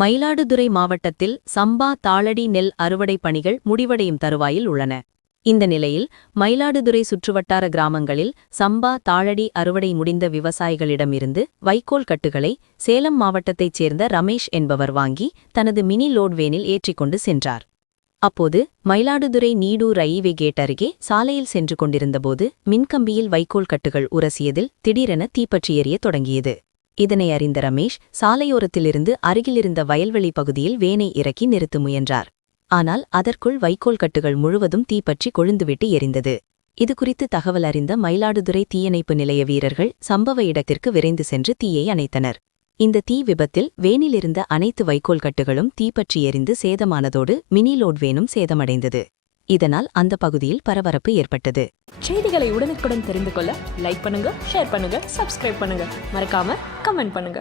மயிலாடுதுறை மாவட்டத்தில் சம்பா தாளடி நெல் அறுவடை பணிகள் முடிவடையும் தருவாயில் உள்ளன. இந்த நிலையில் மயிலாடுதுறை சுற்றுவட்டார கிராமங்களில் சம்பா தாளடி அறுவடை முடிந்த விவசாயிகளிடமிருந்து வைக்கோல் கட்டுகளை சேலம் மாவட்டத்தைச் சேர்ந்த ரமேஷ் என்பவர் வாங்கி தனது மினி லோட் வேனில் ஏற்றிக்கொண்டு சென்றார். அப்போது மயிலாடுதுறை நீடூர் ரயில்வே கேட் அருகே சாலையில் சென்று கொண்டிருந்தபோது மின்கம்பியில் வைக்கோல் கட்டுகள் உரசியதில் திடீரென தீப்பற்றி எரியத் தொடங்கியது. இதனை அறிந்த ரமேஷ் சாலையோரத்திலிருந்து அருகிலிருந்த வயல்வெளி பகுதியில் வேனை இறக்கி நிறுத்த முயன்றார். ஆனால் அதற்குள் வைக்கோல் கட்டுகள் முழுவதும் தீப்பற்றி கொழுந்துவிட்டு எரிந்தது. இதுகுறித்து தகவல் அறிந்த மயிலாடுதுறை தீயணைப்பு நிலைய வீரர்கள் சம்பவ இடத்திற்கு விரைந்து சென்று தீயை அணைத்தனர். இந்த தீ விபத்தில் வேனிலிருந்த அனைத்து வைக்கோல் கட்டுகளும் தீப்பற்றி எரிந்து சேதமானதோடு மினி லோட் வேனும் சேதமடைந்தது. இதனால் அந்த பகுதியில் பரபரப்பு ஏற்பட்டது. செய்திகளை உடனுக்குடன் தெரிந்து கொள்ள லைக் பண்ணுங்க, ஷேர் பண்ணுங்க, சப்ஸ்கிரைப் பண்ணுங்க, மறக்காம கமெண்ட் பண்ணுங்க.